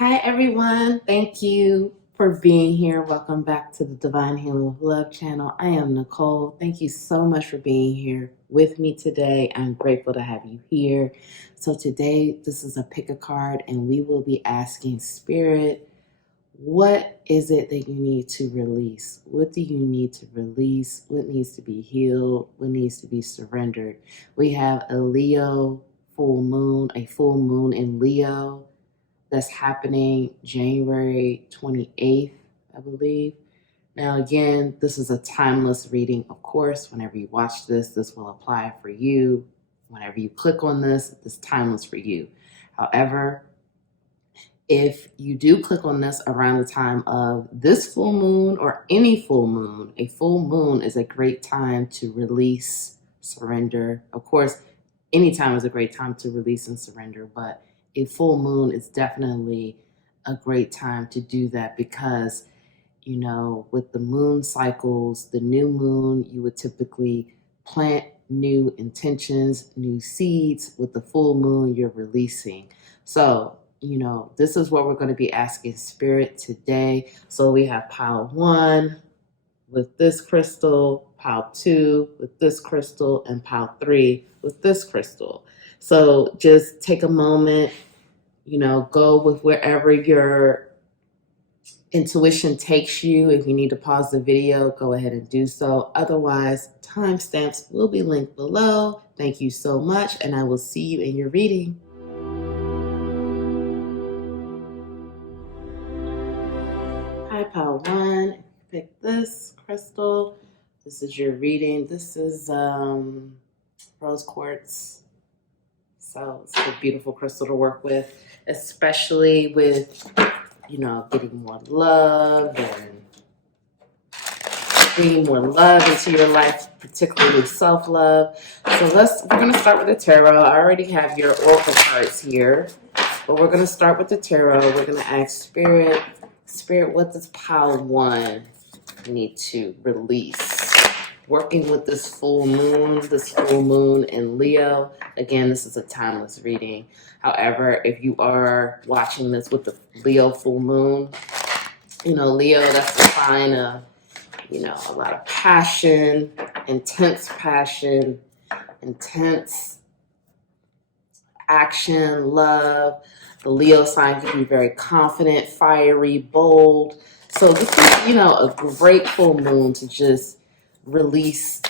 Hi, everyone. Thank you for being here. Welcome back to the Divine Healing with Love channel. I am Nicole. Thank you so much for being here with me today. I'm grateful to have you here. So today, this is a pick a card, and we will be asking Spirit, what is it that you need to release? What do you need to release? What needs to be healed? What needs to be surrendered? We have a Leo full moon, a full moon in Leo that's happening January 28th, I believe. Now, again, this is a timeless reading, of course. Whenever you watch this, this will apply for you. Whenever you click on this, it's timeless for you. However, if you do click on this around the time of this full moon or any full moon, a full moon is a great time to release, surrender. Of course, any time is a great time to release and surrender, but a full moon is definitely a great time to do that because, you know, with the moon cycles, the new moon, you would typically plant new intentions, new seeds. With the full moon, you're releasing. So, you know, this is what we're going to be asking Spirit today. So we have pile 1 with this crystal, pile 2 with this crystal, and pile 3 with this crystal. So just take a moment, you know, go with wherever your intuition takes you. If you need to pause the video, go ahead and do so. Otherwise, timestamps will be linked below. Thank you so much, and I will see you in your reading. Hi, pile 1. Pick this crystal. This is your reading. This is rose quartz. So it's a beautiful crystal to work with, especially with, you know, getting more love and bringing more love into your life, particularly self-love. So we're going to start with the tarot. I already have your oracle cards here, but we're going to start with the tarot. We're going to ask Spirit, what does pile 1 need to release? Working with this full moon in Leo. Again, this is a timeless reading. However, if you are watching this with the Leo full moon, you know, Leo, that's a sign of, you know, a lot of passion, intense action, love. The Leo sign can be very confident, fiery, bold. So this is, you know, a great full moon to just release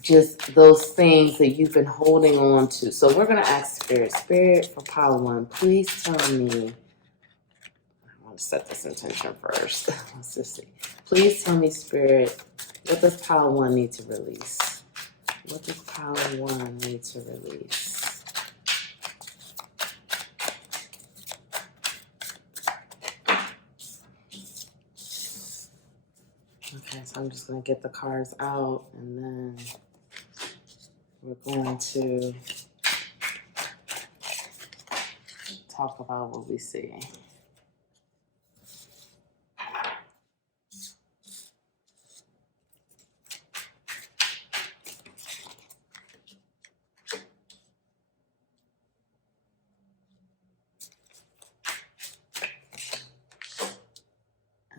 just those things that you've been holding on to. So we're going to ask Spirit for pile 1. Please tell me, I want to set this intention first. Let's just see. Please tell me, Spirit, what does pile 1 need to release? What does pile 1 need to release? Okay, so I'm just going to get the cards out, and then we're going to talk about what we see.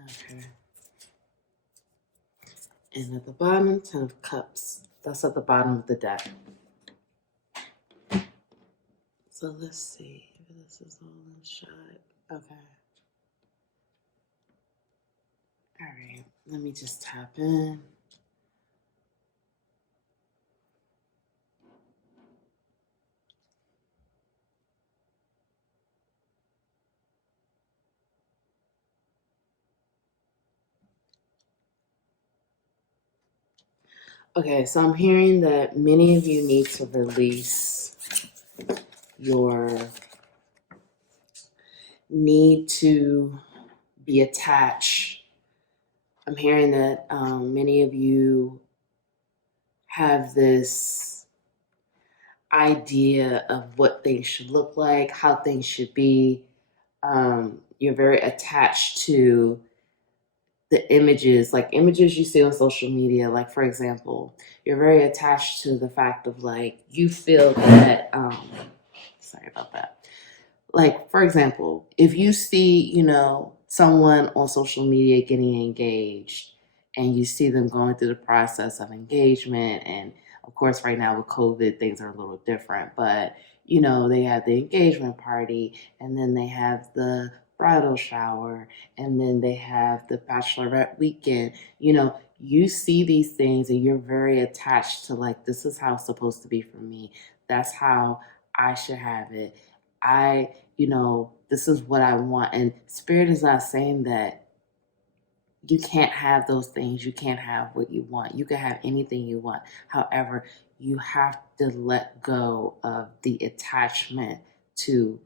Okay. And at the bottom, 10 of Cups. That's at the bottom of the deck. So let's see if this is all in shot. Okay. All right. Let me just tap in. Okay, so I'm hearing that many of you need to release your need to be attached. I'm hearing that many of you have this idea of what things should look like, how things should be. You're very attached to the images, like images you see on social media. Like, for example, you're very attached to the fact of, like, you feel that, sorry about that. like, for example, if you see, someone on social media getting engaged and you see them going through the process of engagement, and of course, right now with COVID, things are a little different, but, they have the engagement party, and then they have the bridal shower, and then they have the bachelorette weekend. You see these things and you're very attached to, like, this is how it's supposed to be for me. That's how I should have it. This is what I want. And Spirit is not saying that you can't have those things. You can't have what you want. You can have anything you want. However, you have to let go of the attachment to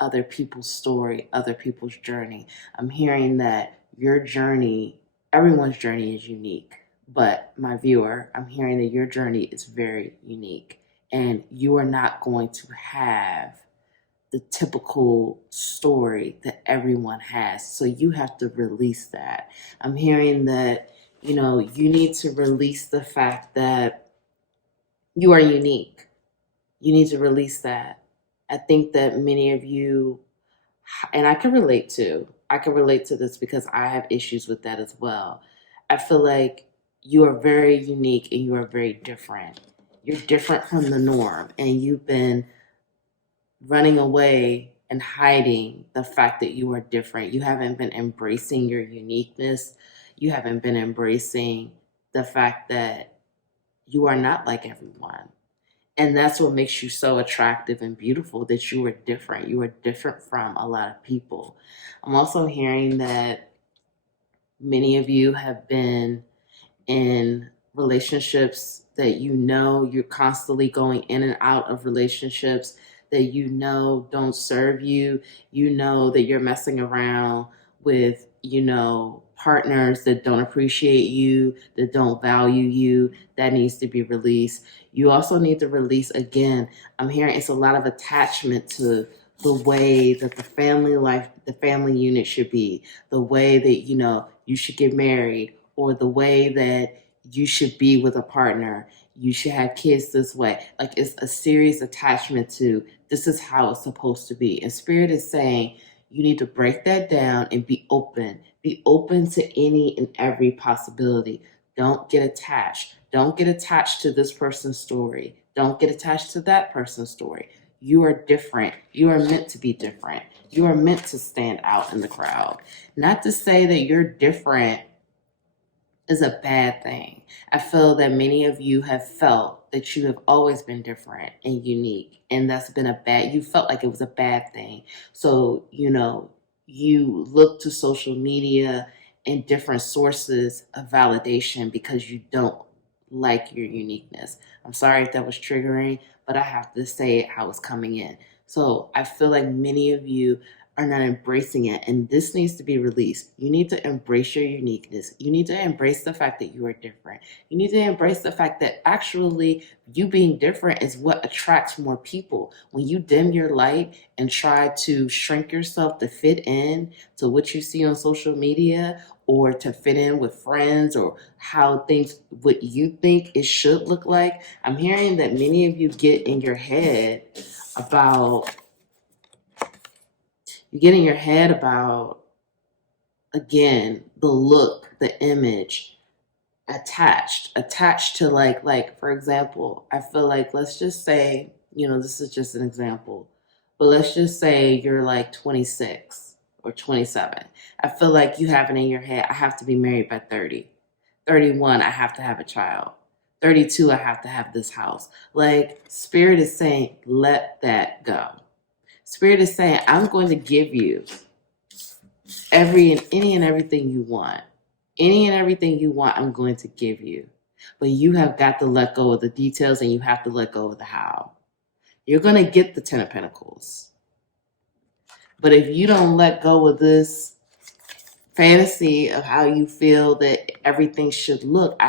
other people's story, other people's journey. I'm hearing that your journey, everyone's journey is unique. But my viewer, I'm hearing that your journey is very unique. And you are not going to have the typical story that everyone has. So you have to release that. I'm hearing that, you need to release the fact that you are unique. You need to release that. I think that many of you, and I can relate to this because I have issues with that as well. I feel like you are very unique and you are very different. You're different from the norm, and you've been running away and hiding the fact that you are different. You haven't been embracing your uniqueness. You haven't been embracing the fact that you are not like everyone. And that's what makes you so attractive and beautiful, that you are different. You are different from a lot of people. I'm also hearing that many of you have been in relationships that you're constantly going in and out of relationships that don't serve you. You know that you're messing around with, partners that don't appreciate you, that don't value you. That needs to be released. You also need to release, again, I'm hearing it's a lot of attachment to the way that the family unit should be, the way that, you should get married, or the way that you should be with a partner. You should have kids this way. Like, it's a serious attachment to this is how it's supposed to be. And Spirit is saying you need to break that down and be open. Be open to any and every possibility. Don't get attached. Don't get attached to this person's story. Don't get attached to that person's story. You are different. You are meant to be different. You are meant to stand out in the crowd. Not to say that you're different is a bad thing. I feel that many of you have felt that you have always been different and unique, and that's been you felt like it was a bad thing. So, you look to social media and different sources of validation because you don't like your uniqueness. I'm sorry if that was triggering, but I have to say it how it's coming in. So I feel like many of you are not embracing it, and this needs to be released. You need to embrace your uniqueness. You need to embrace the fact that you are different. You need to embrace the fact that actually you being different is what attracts more people. When you dim your light and try to shrink yourself to fit in to what you see on social media, or to fit in with friends, or what you think it should look like, I'm hearing that many of you get in your head about again, the look, the image, attached to, like, for example, I feel like, let's just say, this is just an example, but let's just say you're like 26 or 27. I feel like you have it in your head, I have to be married by 30. 31, I have to have a child. 32, I have to have this house. Like, Spirit is saying, let that go. Spirit is saying, I'm going to give you any and everything you want. Any and everything you want, I'm going to give you. But you have got to let go of the details, and you have to let go of the how. You're going to get the 10 of Pentacles. But if you don't let go of this fantasy of how you feel that everything should look,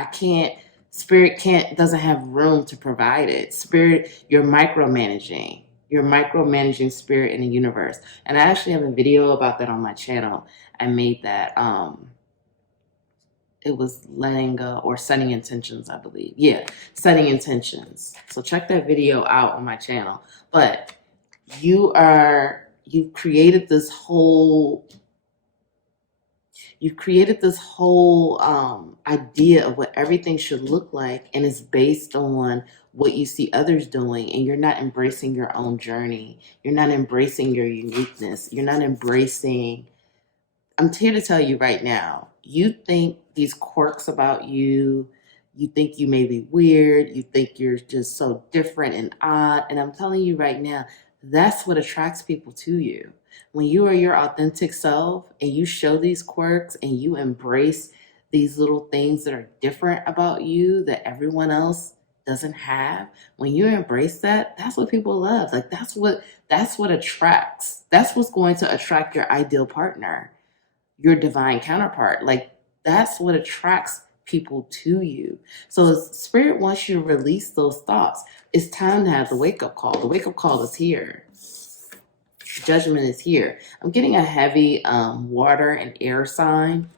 Spirit doesn't have room to provide it. Spirit, you're micromanaging. You're micromanaging Spirit in the universe. And I actually have a video about that on my channel. I made that, it was letting go or setting intentions, I believe. Yeah, setting intentions. So check that video out on my channel. But you are you've created this whole idea of what everything should look like, and it's based on what you see others doing, and you're not embracing your own journey. You're not embracing your uniqueness. You're not embracing. I'm here to tell you right now, you think these quirks about you, you think you may be weird, you think you're just so different and odd. And I'm telling you right now, that's what attracts people to you. When you are your authentic self and you show these quirks and you embrace these little things that are different about you that everyone else doesn't have, when you embrace that, that's what people love. Like that's what attracts. That's what's going to attract your ideal partner, your divine counterpart. Like that's what attracts people to you. So spirit wants you to release those thoughts. It's time to have the wake-up call. The wake-up call is here. Judgment is here. I'm getting a heavy water and air sign,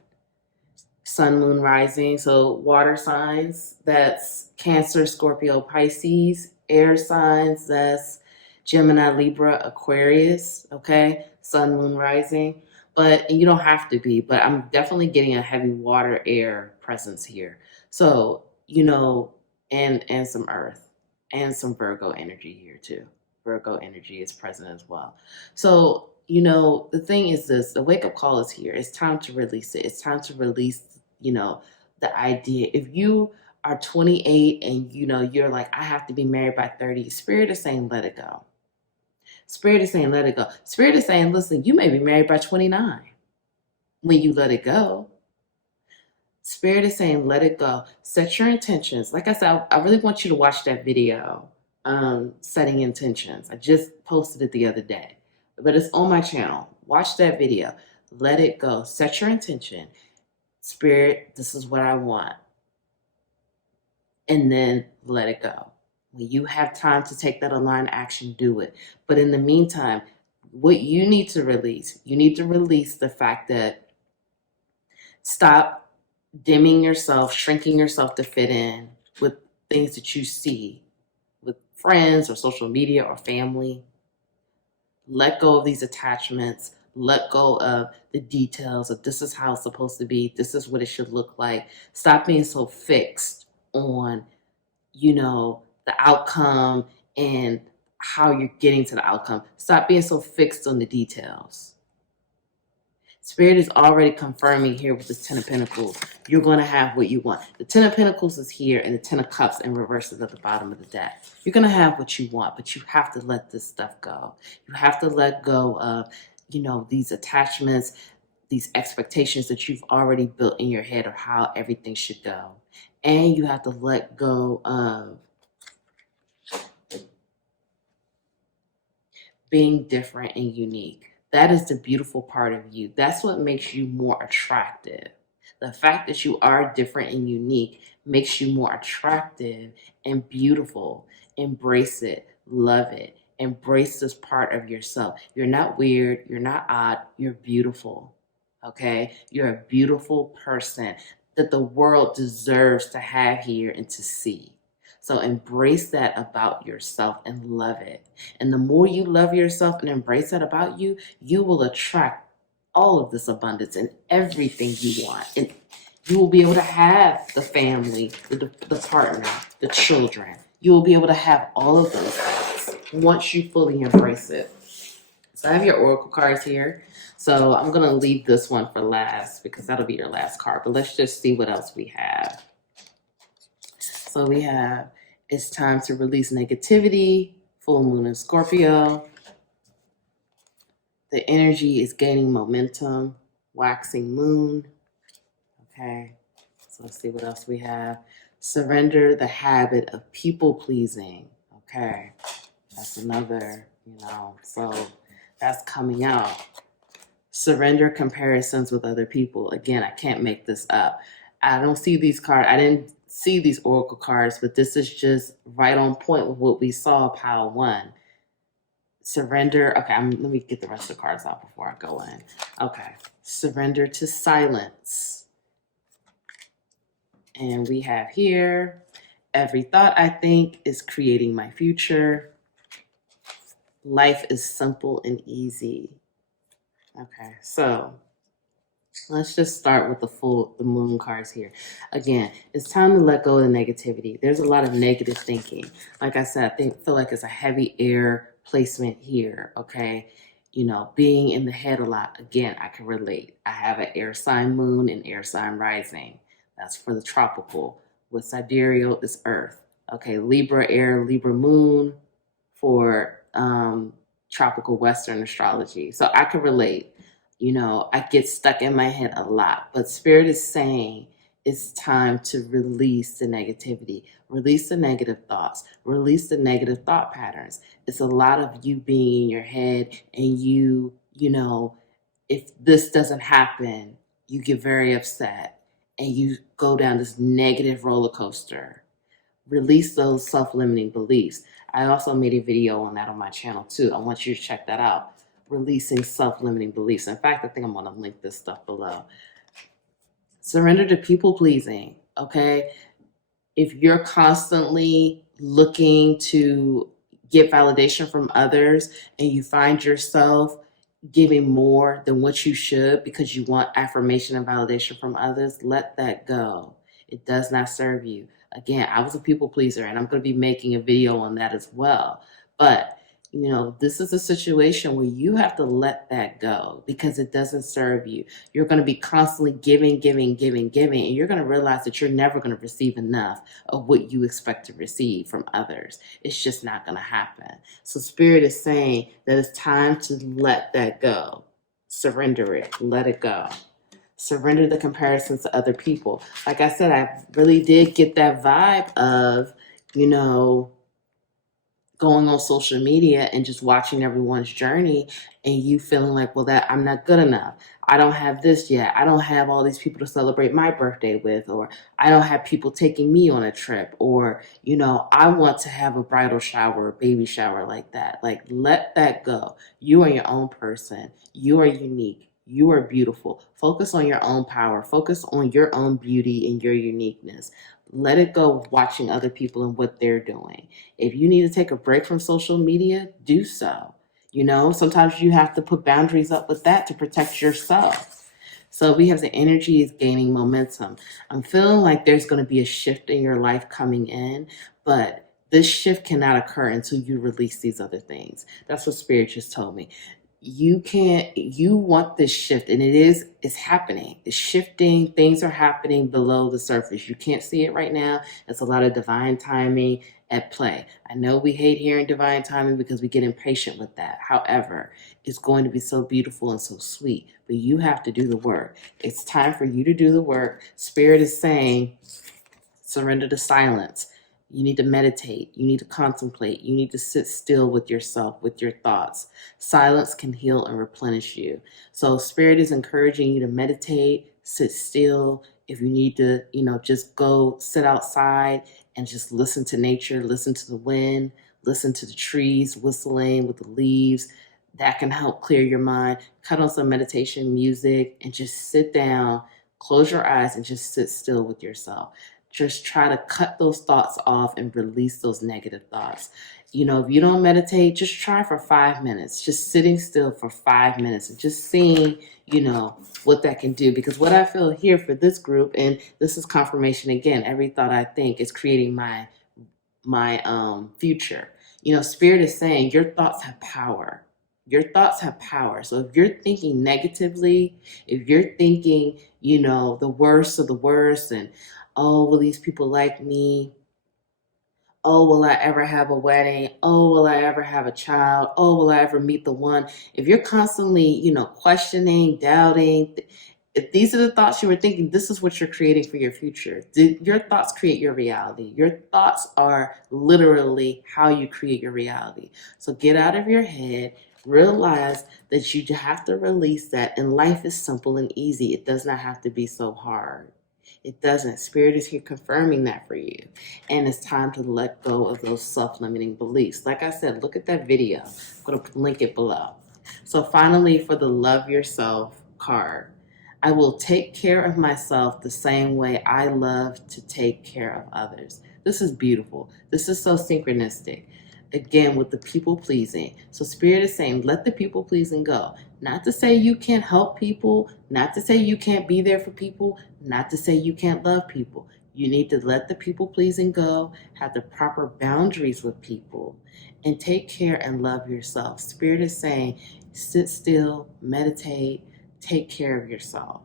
sun, moon, rising. So water signs, that's Cancer, Scorpio, Pisces. Air signs, that's Gemini, Libra, Aquarius. Okay, sun, moon, rising. But you don't have to be, but I'm definitely getting a heavy water air presence here. So, and some earth and some Virgo energy here too. Virgo energy is present as well. So, the thing is this, the wake up call is here. It's time to release it. It's time to release, the idea. If you are 28 and you're like, I have to be married by 30, spirit is saying, let it go. Spirit is saying, let it go. Spirit is saying, listen, you may be married by 29 when you let it go. Spirit is saying, let it go. Set your intentions. Like I said, I really want you to watch that video, setting intentions. I just posted it the other day, but it's on my channel. Watch that video. Let it go. Set your intention. Spirit, this is what I want. And then let it go. When you have time to take that aligned action, do it. But in the meantime, what you need to release the fact that stop dimming yourself, shrinking yourself to fit in with things that you see with friends or social media or family. Let go of these attachments. Let go of the details of this is how it's supposed to be. This is what it should look like. Stop being so fixed on, the outcome and how you're getting to the outcome. Stop being so fixed on the details. Spirit is already confirming here with this 10 of Pentacles. You're going to have what you want. The 10 of Pentacles is here and the 10 of Cups in reverse is at the bottom of the deck. You're going to have what you want, but you have to let this stuff go. You have to let go of, these attachments, these expectations that you've already built in your head of how everything should go. And you have to let go of being different and unique. That is the beautiful part of you. That's what makes you more attractive. The fact that you are different and unique makes you more attractive and beautiful. Embrace it. Love it. Embrace this part of yourself. You're not weird. You're not odd. You're beautiful. Okay? You're a beautiful person that the world deserves to have here and to see. So embrace that about yourself and love it. And the more you love yourself and embrace that about you, you will attract all of this abundance and everything you want. And you will be able to have the family, the partner, the children. You will be able to have all of those things once you fully embrace it. So I have your oracle cards here. So I'm going to leave this one for last because that'll be your last card. But let's just see what else we have. So we have, it's time to release negativity, full moon in Scorpio. The energy is gaining momentum, waxing moon. Okay, so let's see what else we have. Surrender the habit of people pleasing. Okay, that's another, so that's coming out. Surrender comparisons with other people. Again, I can't make this up. I don't see these cards. I didn't see these oracle cards, but this is just right on point with what we saw pile one. Surrender. Okay, let me get the rest of the cards out before I go in. Okay, surrender to silence. And we have here, every thought I think is creating my future. Life is simple and easy. Okay, so let's just start with the moon cards here. Again, it's time to let go of the negativity. There's a lot of negative thinking. Like I said, feel like it's a heavy air placement here. Okay. Being in the head a lot. Again, I can relate. I have an air sign moon and air sign rising. That's for the tropical. With sidereal is earth. Okay. Libra air, Libra moon for tropical Western astrology. So I can relate. I get stuck in my head a lot, but Spirit is saying it's time to release the negativity, release the negative thoughts, release the negative thought patterns. It's a lot of you being in your head and if this doesn't happen, you get very upset and you go down this negative roller coaster. Release those self-limiting beliefs. I also made a video on that on my channel too. I want you to check that out. Releasing self-limiting beliefs. In fact, I think I'm going to link this stuff below. Surrender to people pleasing. Okay. If you're constantly looking to get validation from others and you find yourself giving more than what you should because you want affirmation and validation from others, let that go. It does not serve you. Again, I was a people pleaser and I'm going to be making a video on that as well. But this is a situation where you have to let that go because it doesn't serve you. You're going to be constantly giving, giving, giving, giving, and you're going to realize that you're never going to receive enough of what you expect to receive from others. It's just not going to happen. So Spirit is saying that it's time to let that go. Surrender it. Let it go. Surrender the comparisons to other people. Like I said, I really did get that vibe of, going on social media and just watching everyone's journey and you feeling like, well, that I'm not good enough. I don't have this yet. I don't have all these people to celebrate my birthday with, or I don't have people taking me on a trip, or, I want to have a bridal shower or baby shower like that. Like, let that go. You are your own person. You are unique. You are beautiful. Focus on your own power. Focus on your own beauty and your uniqueness. Let it go of watching other people and what they're doing. If you need to take a break from social media, do so. Sometimes you have to put boundaries up with that to protect yourself. So we have the energy is gaining momentum. I'm feeling like there's going to be a shift in your life coming in, but this shift cannot occur until you release these other things. That's what Spirit just told me. You want this shift, and it's happening. It's shifting. Things are happening below the surface. You can't see it right now. It's a lot of divine timing at play. I know we hate hearing divine timing because we get impatient with that. However, it's going to be so beautiful and so sweet, but you have to do the work. It's time for you to do the work. Spirit is saying, surrender to silence. You need to meditate. You need to contemplate. You need to sit still with yourself, with your thoughts. Silence can heal and replenish you. So Spirit is encouraging you to meditate, sit still. If you need to, just go sit outside and just listen to nature, listen to the wind, listen to the trees whistling with the leaves. That can help clear your mind. Cut on some meditation music and just sit down, close your eyes and just sit still with yourself. Just try to cut those thoughts off and release those negative thoughts. If you don't meditate, just try for 5 minutes, just sitting still for 5 minutes and just seeing, what that can do. Because what I feel here for this group, and this is confirmation again, every thought I think is creating my future. Spirit is saying your thoughts have power. Your thoughts have power. So if you're thinking negatively, if you're thinking, the worst of the worst and, oh, will these people like me? Oh, will I ever have a wedding? Oh, will I ever have a child? Oh, will I ever meet the one? If you're constantly, questioning, doubting, if these are the thoughts you were thinking, this is what you're creating for your future. Your thoughts create your reality. Your thoughts are literally how you create your reality. So get out of your head. Realize that you have to release that. And life is simple and easy. It does not have to be so hard. It doesn't. Spirit is here confirming that for you. And it's time to let go of those self-limiting beliefs. Like I said, look at that video. I'm going to link it below. So finally, for the love yourself card, I will take care of myself the same way I love to take care of others. This is beautiful. This is so synchronistic. again with the people pleasing. So Spirit is saying, let the people pleasing go. Not to say you can't help people, not to say you can't be there for people, not to say you can't love people. You need to let the people pleasing go, have the proper boundaries with people, and take care and love yourself. Spirit is saying, sit still, meditate, take care of yourself.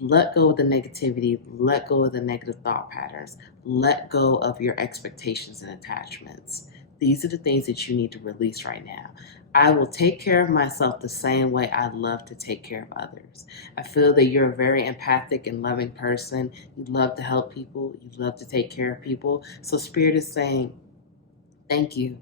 Let go of the negativity, let go of the negative thought patterns, let go of your expectations and attachments. These are the things that you need to release right now. I will take care of myself the same way I love to take care of others. I feel that you're a very empathic and loving person. You love to help people, you love to take care of people. So Spirit is saying, thank you.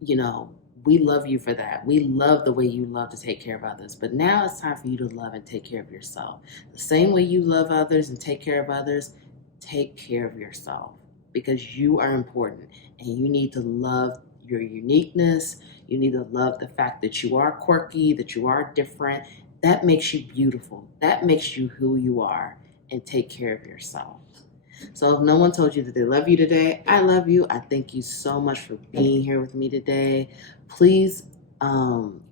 You know, we love you for that. We love the way you love to take care of others. But now it's time for you to love and take care of yourself. The same way you love others and take care of others, take care of yourself, because you are important and you need to love your uniqueness. You need to love the fact that you are quirky, that you are different. That makes you beautiful. That makes you who you are. And take care of yourself. So if no one told you that they love you today, I love you. I thank you so much for being here with me today. Please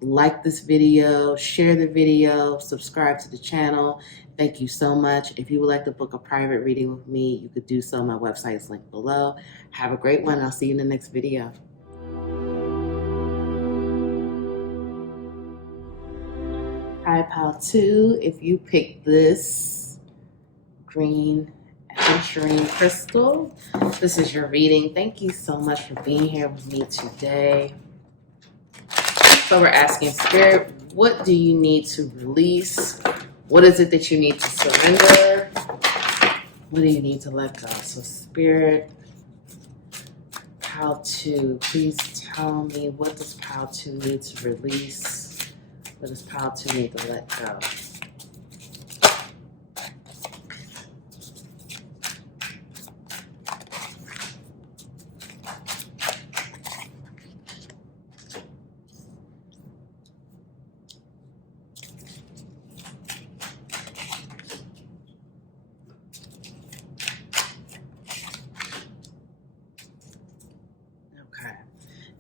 like this video, share the video, subscribe to the channel. Thank you so much. If you would like to book a private reading with me, you could do so. My website is linked below. Have a great one. I'll see you in the next video. Hi, Pal 2. If you pick this green aventurine crystal, this is your reading. Thank you so much for being here with me today. So we're asking Spirit, what do you need to release? What is it that you need to surrender? What do you need to let go? So Spirit, Pal 2, please tell me, what does Pal 2 need to release? What does Pal 2 need to let go?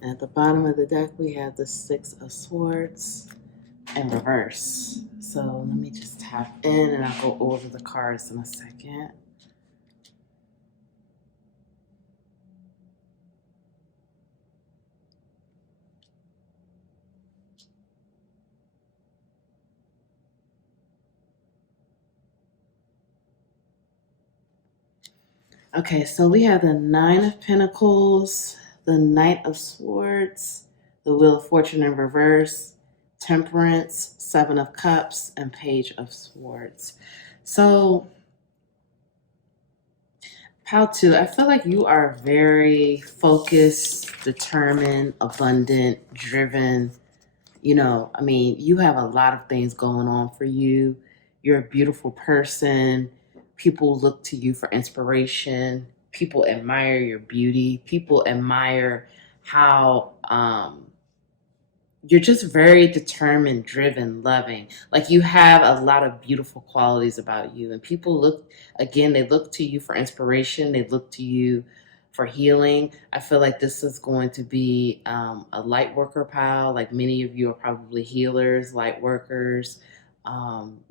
And at the bottom of the deck, we have the Six of Swords in reverse. So let me just tap in and I'll go over the cards in a second. Okay, so we have the Nine of Pentacles, the Knight of Swords, the Wheel of Fortune in reverse, Temperance, Seven of Cups, and Page of Swords. So, Pal 2, I feel like you are very focused, determined, abundant, driven. You know, I mean, you have a lot of things going on for you. You're a beautiful person. People look to you for inspiration. People admire your beauty. People admire how you're just very determined, driven, loving. Like you have a lot of beautiful qualities about you. And people look, again, they look to you for inspiration. They look to you for healing. I feel like this is going to be a light worker pile. Like many of you are probably healers, light workers.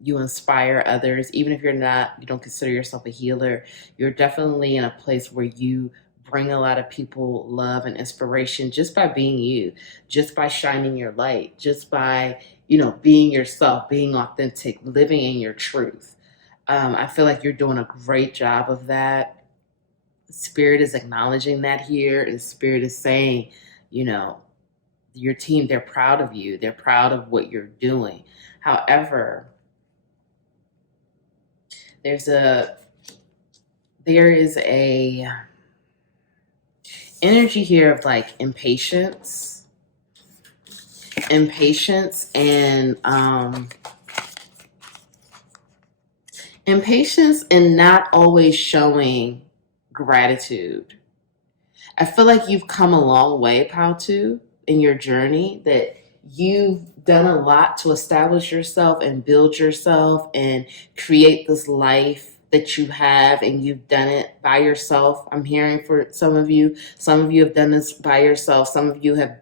You inspire others. Even if you're not, you don't consider yourself a healer, you're definitely in a place where you bring a lot of people love and inspiration just by being you, just by shining your light, just by, you know, being yourself, being authentic, living in your truth. I feel like you're doing a great job of that. Spirit is acknowledging that here, and Spirit is saying, you know, your team, they're proud of you. They're proud of what you're doing. However, there is a energy here of like impatience and impatience and not always showing gratitude. I feel like you've come a long way, Pal 2, in your journey, that you've done a lot to establish yourself and build yourself and create this life that you have, and you've done it by yourself. I'm hearing for some of you have done this by yourself. Some of you have,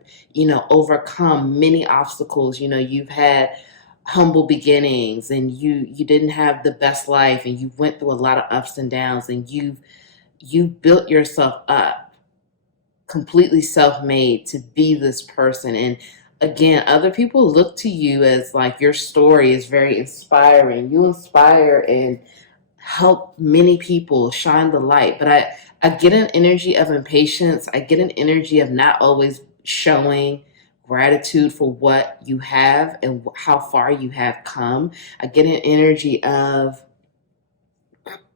overcome many obstacles. You've had humble beginnings, and you didn't have the best life, and you went through a lot of ups and downs, and you've built yourself up completely self-made to be this person. And again, other people look to you as like your story is very inspiring. You inspire and help many people shine the light. But I get an energy of impatience. I get an energy of not always showing gratitude for what you have and how far you have come. I get an energy of,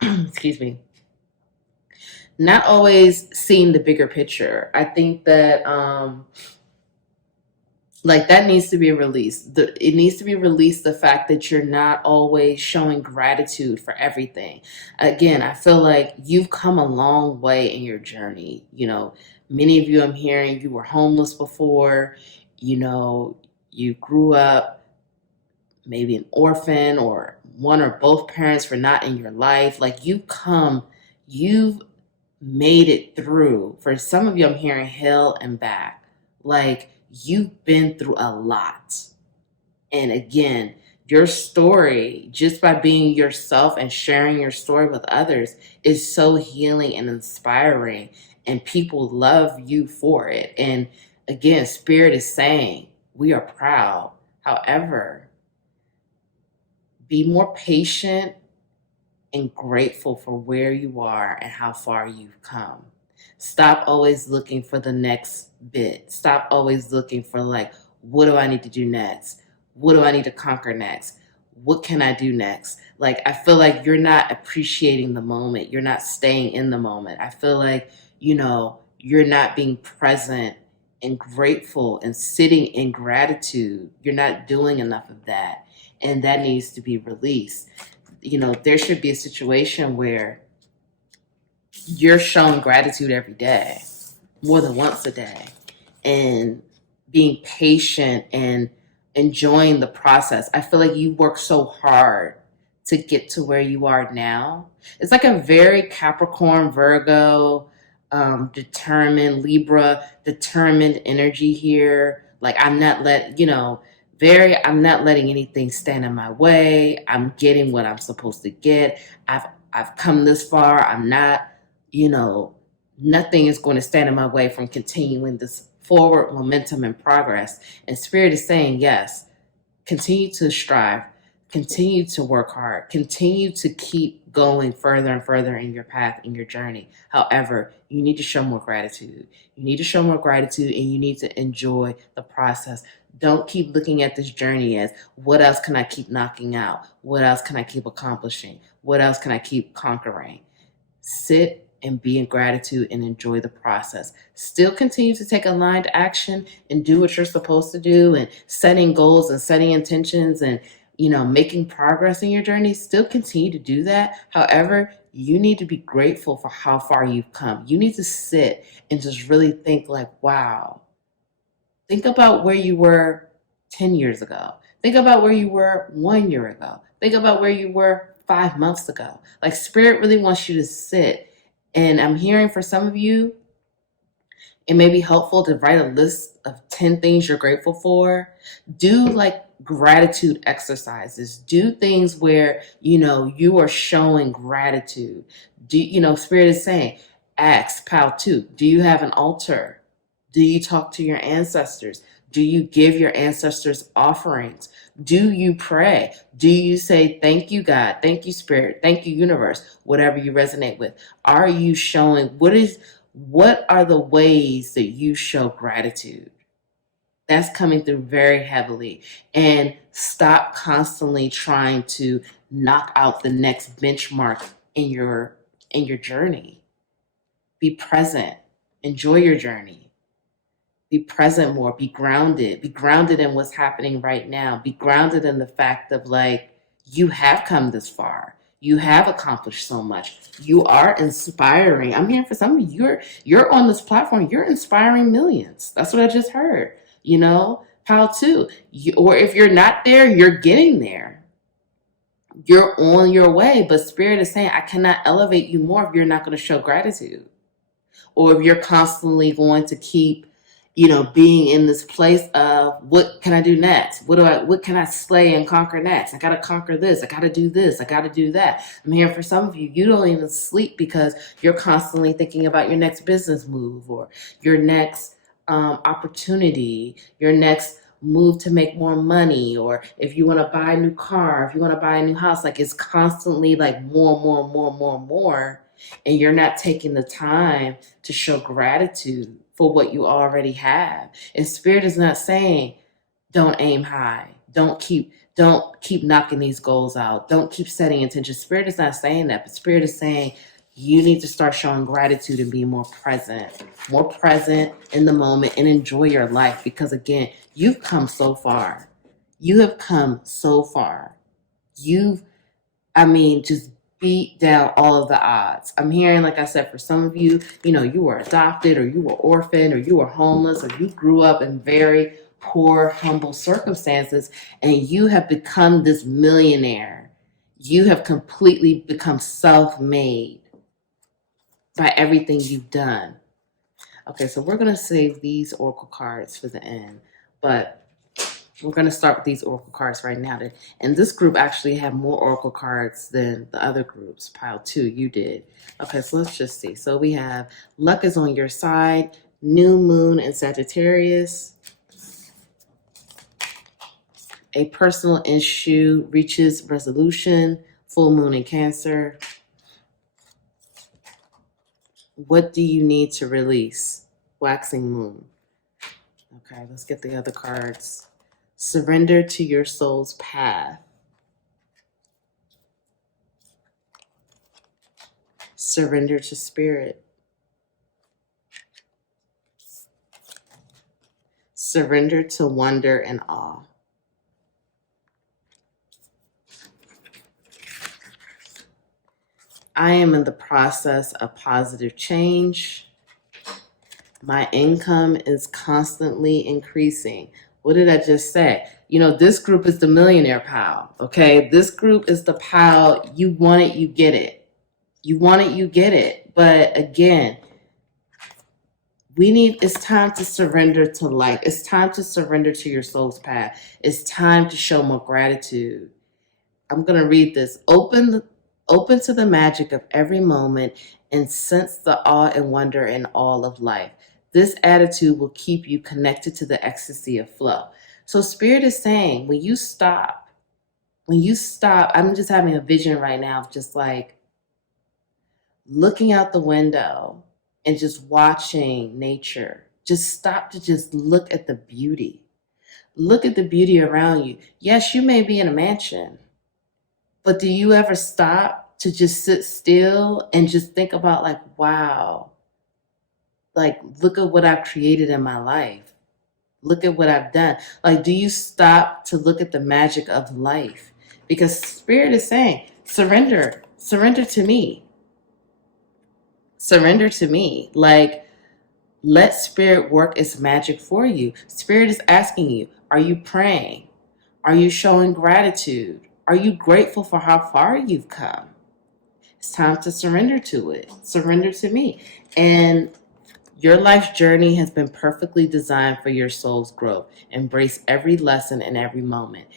excuse me, not always seeing the bigger picture. I think that like that needs to be released. It needs to be released, the fact that you're not always showing gratitude for everything. Again, I feel like you've come a long way in your journey. Many of you, I'm hearing, you were homeless before. You grew up maybe an orphan, or one or both parents were not in your life. Like you've made it through. For some of you, I'm hearing hell and back. Like you've been through a lot. And again, your story, just by being yourself and sharing your story with others, is so healing and inspiring, and people love you for it. And again, Spirit is saying, we are proud. However, be more patient and grateful for where you are and how far you've come. Stop always looking for the next bit. Stop always looking for like, what do I need to do next? What do I need to conquer next? What can I do next? Like, I feel like you're not appreciating the moment. You're not staying in the moment. I feel like, you're not being present and grateful and sitting in gratitude. You're not doing enough of that. And that needs to be released. There should be a situation where you're showing gratitude every day, more than once a day, and being patient and enjoying the process. I feel like you work so hard to get to where you are now. It's like a very Capricorn, Virgo, determined, Libra, determined energy here. Like I'm not letting anything stand in my way. I'm getting what I'm supposed to get. I've come this far. I'm not, nothing is going to stand in my way from continuing this forward momentum and progress. And Spirit is saying, yes, continue to strive, continue to work hard, continue to keep going further and further in your path, in your journey. However, you need to show more gratitude. You need to show more gratitude, and you need to enjoy the process. Don't keep looking at this journey as, what else can I keep knocking out? What else can I keep accomplishing? What else can I keep conquering? Sit and be in gratitude and enjoy the process. Still continue to take aligned action and do what you're supposed to do, and setting goals and setting intentions and, making progress in your journey. Still continue to do that. However, you need to be grateful for how far you've come. You need to sit and just really think like, wow. Think about where you were 10 years ago. Think about where you were 1 year ago. Think about where you were 5 months ago. Like Spirit really wants you to sit. And I'm hearing for some of you, it may be helpful to write a list of 10 things you're grateful for. Do like gratitude exercises. Do things where, you are showing gratitude. Spirit is saying, ask, Pal 2, do you have an altar? Do you talk to your ancestors? Do you give your ancestors offerings? Do you pray? Do you say, thank you, God, thank you, Spirit, thank you, universe, whatever you resonate with? Are you showing, what are the ways that you show gratitude? That's coming through very heavily. And stop constantly trying to knock out the next benchmark in your journey. Be present. Enjoy your journey. Be present more, be grounded in what's happening right now. Be grounded in the fact of like, you have come this far. You have accomplished so much. You are inspiring. I'm hearing for some of you, you're on this platform, you're inspiring millions. That's what I just heard. How to, or if you're not there, you're getting there. You're on your way, but Spirit is saying, I cannot elevate you more if you're not going to show gratitude. Or if you're constantly going to keep, being in this place of what can I do next? What can I slay and conquer next? I got to conquer this. I got to do this. I got to do that. I'm here for some of you. You don't even sleep because you're constantly thinking about your next business move or your next opportunity, your next move to make more money, or if you want to buy a new car, if you want to buy a new house. Like, it's constantly like more, and you're not taking the time to show gratitude for what you already have. And Spirit is not saying don't aim high, don't keep knocking these goals out, don't keep setting intentions. Spirit is not saying that, but Spirit is saying you need to start showing gratitude and be more present in the moment, and enjoy your life. Because again, you've come so far. You have come so far. Just beat down all of the odds. I'm hearing, like I said, for some of you, you were adopted, or you were orphaned, or you were homeless, or you grew up in very poor, humble circumstances, and you have become this millionaire. You have completely become self-made by everything you've done. Okay, so we're going to save these oracle cards for the end, but we're going to start with these oracle cards right now. And this group actually had more oracle cards than the other groups. Pile 2, you did. Okay, so let's just see. So we have luck is on your side, new moon in Sagittarius, a personal issue reaches resolution, full moon in Cancer. What do you need to release? Waxing moon. Okay, let's get the other cards. Surrender to your soul's path. Surrender to Spirit. Surrender to wonder and awe. I am in the process of positive change. My income is constantly increasing. What did I just say? This group is the millionaire pile, okay? This group is the pile, you want it, you get it. You want it, you get it. But again, it's time to surrender to life. It's time to surrender to your soul's path. It's time to show more gratitude. I'm going to read this. Open to the magic of every moment and sense the awe and wonder in all of life. This attitude will keep you connected to the ecstasy of flow. So Spirit is saying, when you stop, I'm just having a vision right now of just like looking out the window and just watching nature. Just stop to just look at the beauty. Look at the beauty around you. Yes, you may be in a mansion, but do you ever stop to just sit still and just think about like, wow, like, look at what I've created in my life. Look at what I've done. Like, do you stop to look at the magic of life? Because Spirit is saying, surrender to me. Surrender to me. Like, let Spirit work its magic for you. Spirit is asking you, are you praying? Are you showing gratitude? Are you grateful for how far you've come? It's time to surrender to it. Surrender to me. And your life's journey has been perfectly designed for your soul's growth. Embrace every lesson and every moment.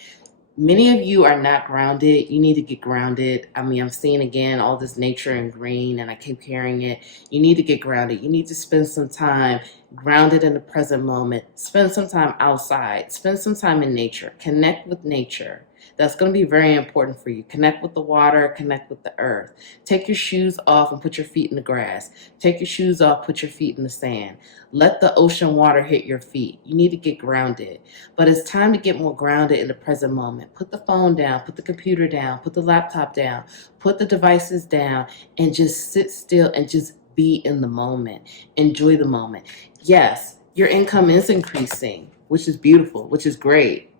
Many of you are not grounded. You need to get grounded. I'm seeing again all this nature in green, and I keep hearing it. You need to get grounded. You need to spend some time grounded in the present moment. Spend some time outside. Spend some time in nature. Connect with nature. That's going to be very important for you. Connect with the water, connect with the earth. Take your shoes off and put your feet in the grass. Take your shoes off, put your feet in the sand. Let the ocean water hit your feet. You need to get grounded. But it's time to get more grounded in the present moment. Put the phone down, put the computer down, put the laptop down, put the devices down, and just sit still and just be in the moment. Enjoy the moment. Yes, your income is increasing, which is beautiful, which is great.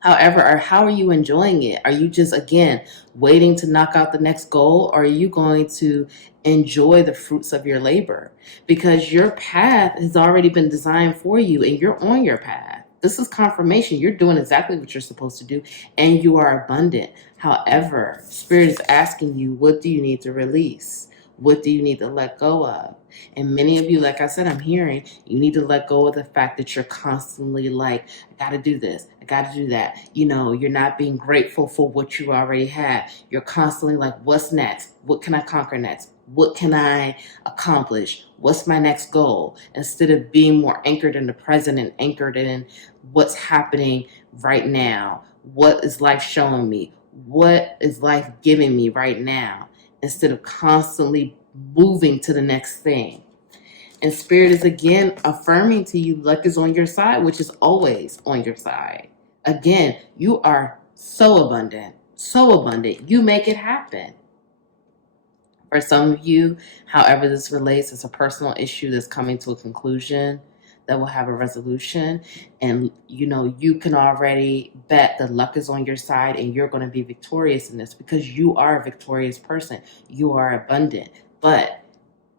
However, how are you enjoying it? Are you just, again, waiting to knock out the next goal? Or are you going to enjoy the fruits of your labor? Because your path has already been designed for you and you're on your path. This is confirmation. You're doing exactly what you're supposed to do, and you are abundant. However, Spirit is asking you, what do you need to release? What do you need to let go of? And many of you, like I said, I'm hearing you need to let go of the fact that you're constantly like, I got to do this, I got to do that. You're not being grateful for what you already have. You're constantly like, what's next? What can I conquer next? What can I accomplish? What's my next goal? Instead of being more anchored in the present and anchored in what's happening right now. What is life showing me? What is life giving me right now? Instead of constantly moving to the next thing. And Spirit is again affirming to you, luck is on your side, which is always on your side. Again, you are so abundant, so abundant. You make it happen. For some of you, however this relates, it's a personal issue that's coming to a conclusion that will have a resolution. And, you can already bet that luck is on your side and you're going to be victorious in this because you are a victorious person. You are abundant. But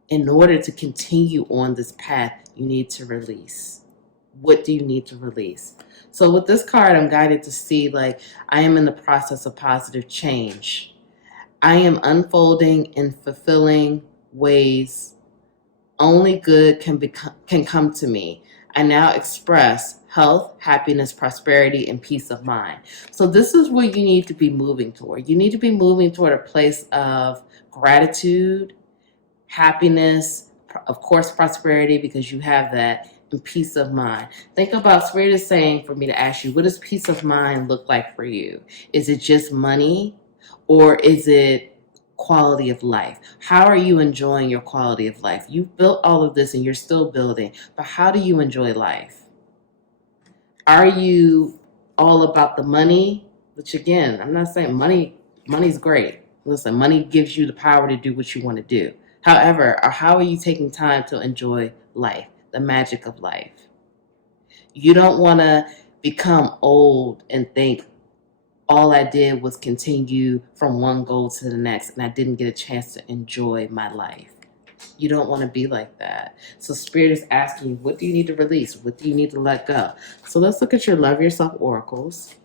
in order to continue on this path, you need to release. What do you need to release? So with this card, I'm guided to see, I am in the process of positive change. I am unfolding in fulfilling ways. Only good can come to me. I now express health, happiness, prosperity, and peace of mind. So this is where you need to be moving toward. You need to be moving toward a place of gratitude, happiness, of course, prosperity, because you have that, and peace of mind. Think about, Spirit is saying for me to ask you, what does peace of mind look like for you? Is it just money? Or is it quality of life? How are you enjoying your quality of life? You've built all of this and you're still building, but how do you enjoy life? Are you all about the money? Which again, I'm not saying money's great. Listen, money gives you the power to do what you want to do. However, how are you taking time to enjoy life, the magic of life? You don't want to become old and think, all I did was continue from one goal to the next and I didn't get a chance to enjoy my life. You don't want to be like that. So Spirit is asking you, what do you need to release? What do you need to let go? So let's look at your Love Yourself oracles.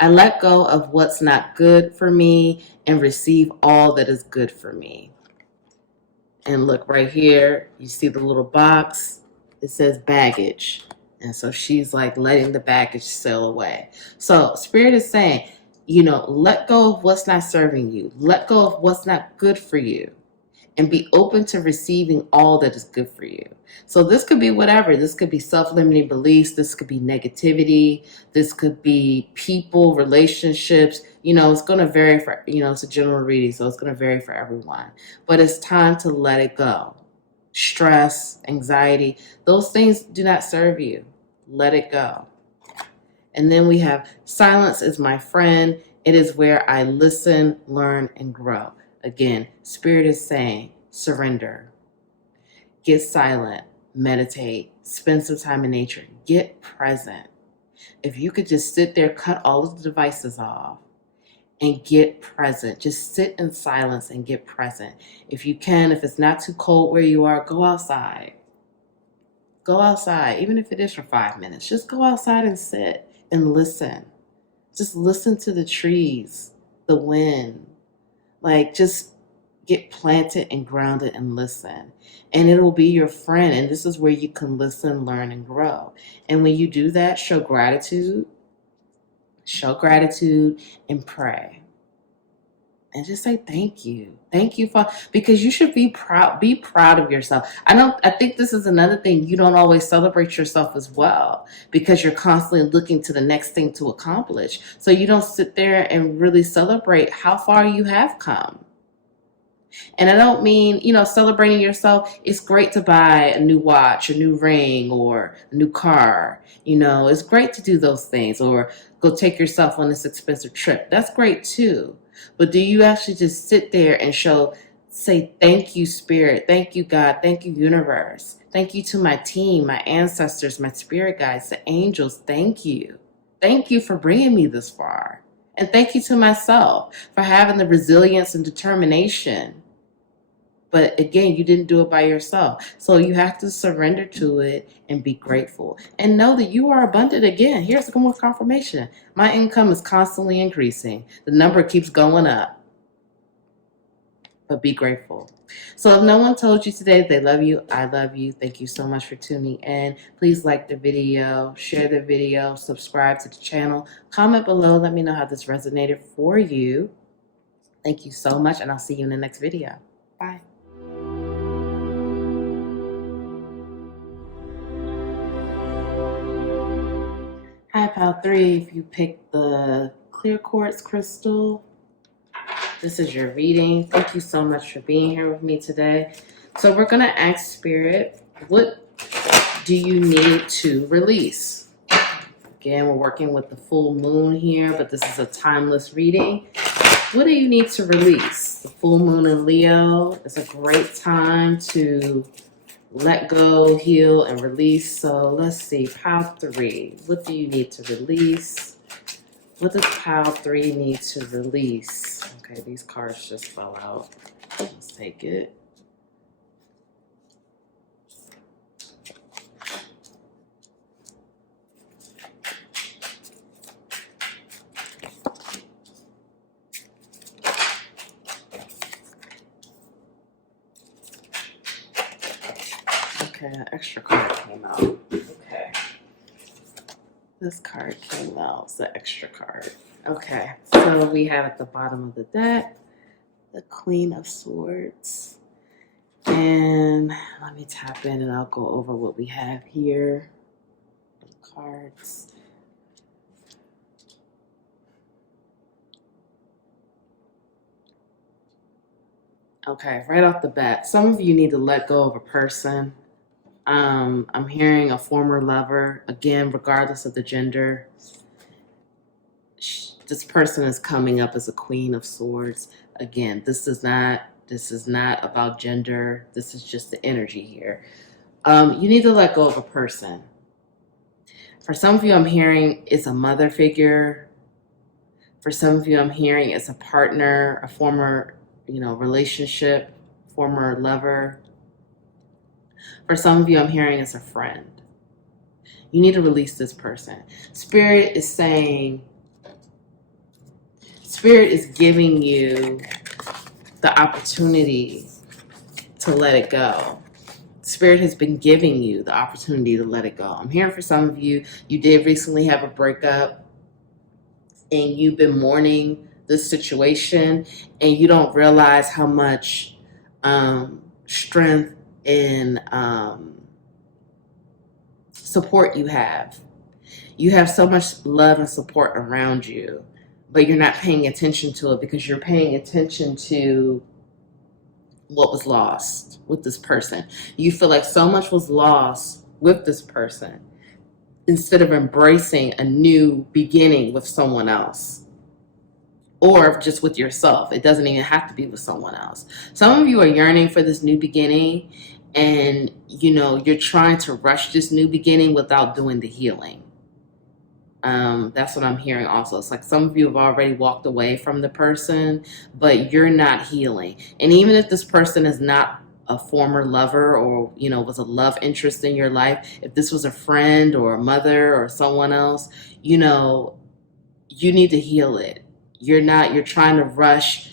I let go of what's not good for me and receive all that is good for me. And look right here, you see the little box. It says baggage. And so she's letting the baggage sail away. So Spirit is saying, let go of what's not serving you. Let go of what's not good for you. And be open to receiving all that is good for you. So this could be whatever. This could be self-limiting beliefs. This could be negativity. This could be people, relationships. It's going to vary for, it's a general reading, so it's going to vary for everyone. But it's time to let it go. Stress, anxiety, those things do not serve you. Let it go. And then we have silence is my friend. It is where I listen, learn, and grow. Again, Spirit is saying surrender. Get silent, meditate, spend some time in nature, get present. If you could just sit there, cut all of the devices off and get present. Just sit in silence and get present. If you can, if it's not too cold where you are, go outside. Go outside, even if it is for 5 minutes. Just go outside and sit and listen. Just listen to the trees, the wind. Just get planted and grounded and listen. And it'll be your friend. And this is where you can listen, learn, and grow. And when you do that, show gratitude, and pray. And just say thank you. Thank you because you should be proud of yourself. I think this is another thing. You don't always celebrate yourself as well because you're constantly looking to the next thing to accomplish. So you don't sit there and really celebrate how far you have come. And I don't mean, celebrating yourself. It's great to buy a new watch, a new ring, or a new car. It's great to do those things, or go take yourself on this expensive trip. That's great too. But do you actually just sit there and say, thank you, Spirit, thank you, God, thank you, universe, thank you to my team, my ancestors, my spirit guides, the angels, thank you. Thank you for bringing me this far. And thank you to myself for having the resilience and determination. But again, you didn't do it by yourself. So you have to surrender to it and be grateful. And know that you are abundant again. Here's more confirmation. My income is constantly increasing. The number keeps going up. But be grateful. So if no one told you today they love you, I love you. Thank you so much for tuning in. Please like the video, share the video, subscribe to the channel, comment below. Let me know how this resonated for you. Thank you so much, and I'll see you in the next video. Bye. Hi, Pal 3. If you picked the clear quartz crystal, this is your reading. Thank you so much for being here with me today. So we're going to ask Spirit, what do you need to release? Again, we're working with the full moon here, but this is a timeless reading. What do you need to release? The full moon in Leo is a great time to let go, heal, and release. So let's see, Pile 3, what do you need to release? What does Pile 3 need to release? Okay, these cards just fell out. Let's take it. Okay, an extra card came out. Okay. This card came out. It's the extra card. Okay, so we have at the bottom of the deck the Queen of Swords. And let me tap in and I'll go over what we have here. The cards. Okay, right off the bat, some of you need to let go of a person. I'm hearing a former lover, again, regardless of the gender. This person is coming up as a Queen of Swords. Again, this is not about gender. This is just the energy here. You need to let go of a person. For some of you, I'm hearing it's a mother figure. For some of you, I'm hearing it's a partner, a former, relationship, former lover. For some of you, I'm hearing it's a friend. You need to release this person. Spirit is saying, Spirit is giving you the opportunity to let it go. Spirit has been giving you the opportunity to let it go. I'm hearing for some of you, you did recently have a breakup and you've been mourning this situation and you don't realize how much strength and support you have. You have so much love and support around you, but you're not paying attention to it because you're paying attention to what was lost with this person. You feel like so much was lost with this person instead of embracing a new beginning with someone else. Or just with yourself. It doesn't even have to be with someone else. Some of you are yearning for this new beginning and, you're trying to rush this new beginning without doing the healing. That's what I'm hearing also. It's like some of you have already walked away from the person, but you're not healing. And even if this person is not a former lover or, was a love interest in your life, if this was a friend or a mother or someone else, you need to heal it. You're trying to rush.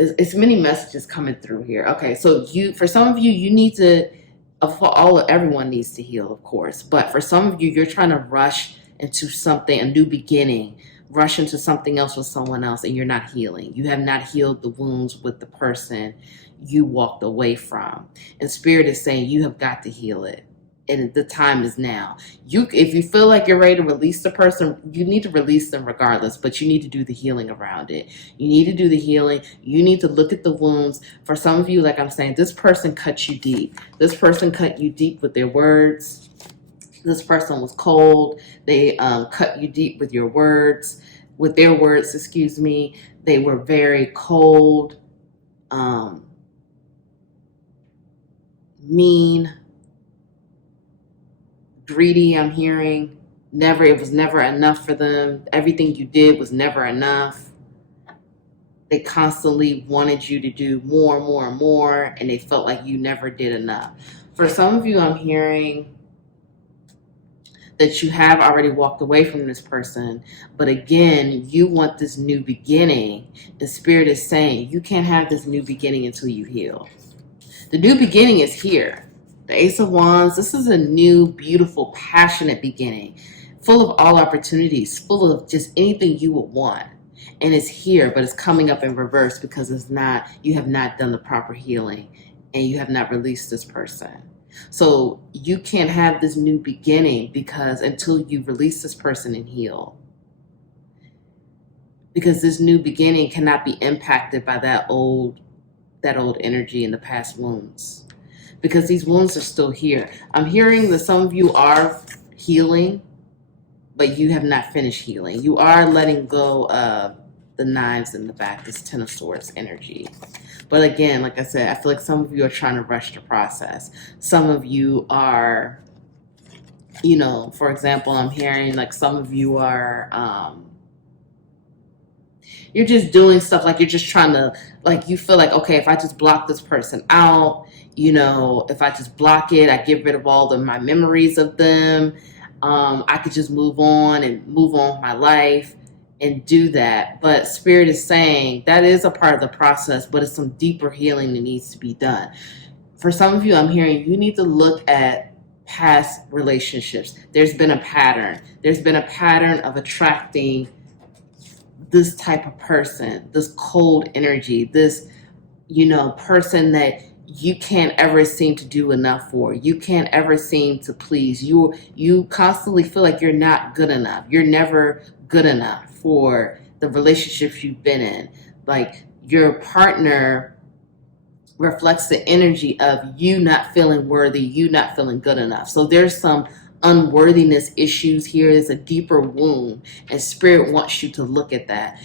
It's many messages coming through here. Okay, so for some of you, you need to, everyone needs to heal, of course. But for some of you, you're trying to rush into something, a new beginning, rush into something else with someone else, and you're not healing. You have not healed the wounds with the person you walked away from. And Spirit is saying you have got to heal it. And the time is now. If you feel like you're ready to release the person, you need to release them regardless, but you need to do the healing around it. You need to do the healing. You need to look at the wounds. For some of you, like I'm saying, this person cut you deep. This person cut you deep with their words. This person was cold. They cut you deep with your words, with their words, excuse me. They were very cold, mean, greedy. I'm hearing it was never enough for them. Everything you did was never enough. They constantly wanted you to do more and more and more, and they felt like you never did enough. For some of you, I'm hearing that you have already walked away from this person, but again, you want this new beginning. The Spirit is saying you can't have this new beginning until you heal. The new beginning is here. The Ace of Wands, this is a new, beautiful, passionate beginning, full of all opportunities, full of just anything you would want. And it's here, but it's coming up in reverse because it's not, you have not done the proper healing and you have not released this person. So you can't have this new beginning because until you release this person and heal. Because this new beginning cannot be impacted by that old energy and the past wounds. Because these wounds are still here. I'm hearing that some of you are healing, but you have not finished healing. You are letting go of the knives in the back, this Ten of Swords energy. But again, like I said, I feel like some of you are trying to rush the process. Some of you are, for example, I'm hearing like some of you are, you're just doing stuff like you're just trying to, like you feel like, okay, if I just block this person out, if I just block it, I get rid of all my memories of them. I could just move on and move on with my life and do that. But Spirit is saying that is a part of the process, but it's some deeper healing that needs to be done. For some of you, I'm hearing you need to look at past relationships. There's been a pattern. There's been a pattern of attracting this type of person, this cold energy, this, person that you can't ever seem to do enough for. You can't ever seem to please. You constantly feel like you're not good enough. You're never good enough for the relationships you've been in. Like your partner reflects the energy of you not feeling worthy, you not feeling good enough. So there's some unworthiness issues here. There's a deeper wound, and Spirit wants you to look at that.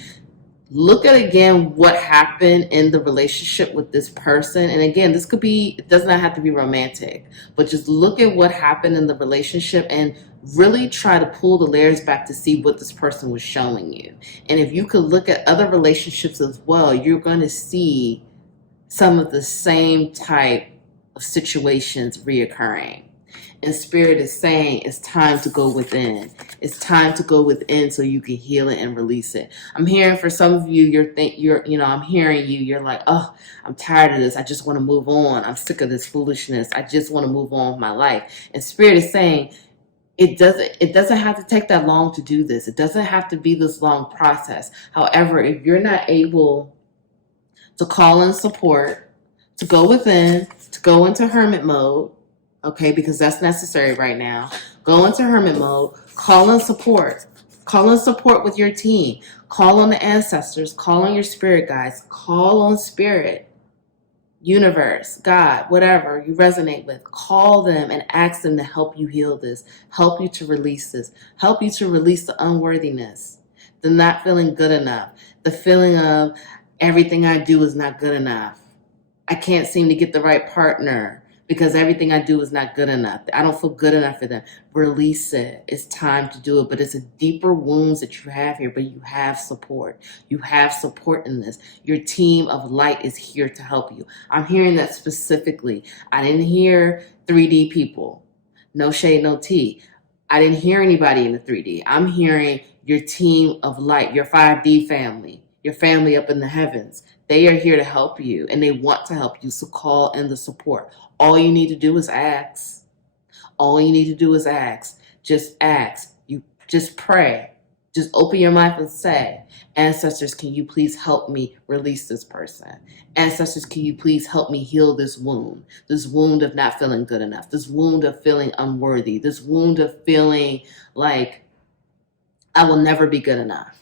Look at again what happened in the relationship with this person. And again, this could be, it does not have to be romantic, but just look at what happened in the relationship and really try to pull the layers back to see what this person was showing you. And if you could look at other relationships as well, you're going to see some of the same type of situations reoccurring. And Spirit is saying it's time to go within. It's time to go within so you can heal it and release it. I'm hearing for some of you, I'm hearing you, you're like, oh, I'm tired of this. I just want to move on. I'm sick of this foolishness. I just want to move on with my life. And Spirit is saying it doesn't have to take that long to do this. It doesn't have to be this long process. However, if you're not able to call in support, to go within, to go into hermit mode, okay, because that's necessary right now. Go into hermit mode, call in support. Call in support with your team. Call on the ancestors. Call on your spirit guides. Call on Spirit, universe, God, whatever you resonate with. Call them and ask them to help you heal this, help you to release this, help you to release the unworthiness, the not feeling good enough, the feeling of everything I do is not good enough. I can't seem to get the right partner because everything I do is not good enough. I don't feel good enough for them. Release it. It's time to do it. But it's a deeper wounds that you have here, but you have support. You have support in this. Your team of light is here to help you. I'm hearing that specifically. I didn't hear 3D people. No shade, no tea. I didn't hear anybody in the 3D. I'm hearing your team of light, your 5D family, your family up in the heavens. They are here to help you and they want to help you. So call in the support. All you need to do is ask. All you need to do is ask. Just ask. You just pray. Just open your mouth and say, ancestors, can you please help me release this person? Ancestors, can you please help me heal this wound of not feeling good enough, this wound of feeling unworthy, this wound of feeling like I will never be good enough.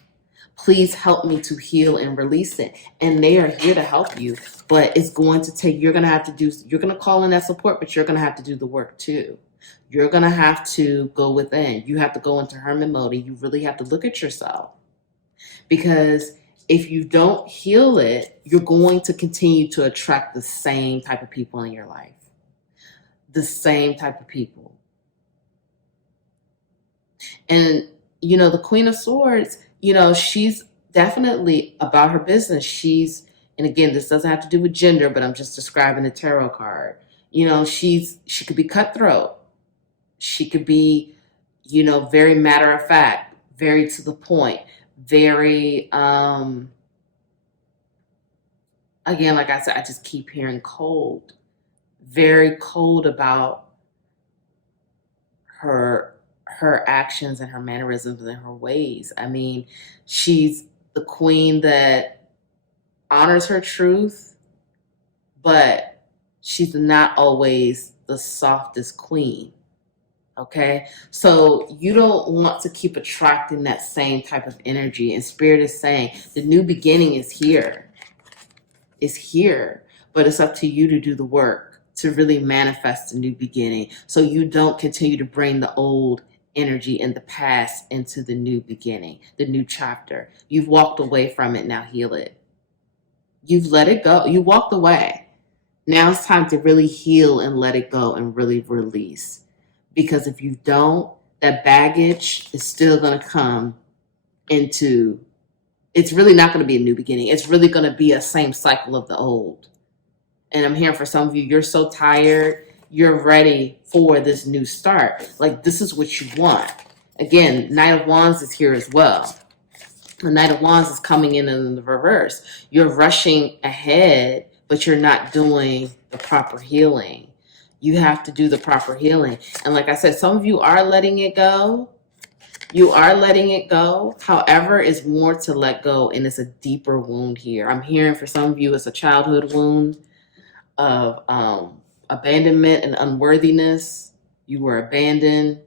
Please help me to heal and release it. And they are here to help you, but it's going to take, you're going to call in that support, but you're going to have to do the work too. You're going to have to go within. You have to go into hermit mode and you really have to look at yourself. Because if you don't heal it, you're going to continue to attract the same type of people in your life. The same type of people. And, the Queen of Swords, she's definitely about her business. And again, this doesn't have to do with gender, but I'm just describing the tarot card. She could be cutthroat. She could be, very matter of fact, very to the point, very, again, like I said, I just keep hearing cold, very cold about her her actions and her mannerisms and her ways. I mean, she's the queen that honors her truth, but she's not always the softest queen. Okay, so you don't want to keep attracting that same type of energy. And Spirit is saying the new beginning is here. It's here, but it's up to you to do the work to really manifest a new beginning, so you don't continue to bring the old energy in the past into the new beginning, the new chapter. You've walked away from it, now heal it. You've let it go. You walked away. Now it's time to really heal and let it go and really release. Because if you don't, that baggage is still going to come into, it's really not going to be a new beginning. It's really going to be a same cycle of the old. And I'm hearing for some of you, you're so tired, you're ready for this new start. Like, this is what you want. Again, Knight of Wands is here as well. The Knight of Wands is coming in the reverse. You're rushing ahead, but you're not doing the proper healing. You have to do the proper healing. And like I said, some of you are letting it go. You are letting it go. However, it's more to let go, and it's a deeper wound here. I'm hearing for some of you, it's a childhood wound of abandonment and unworthiness. You were abandoned.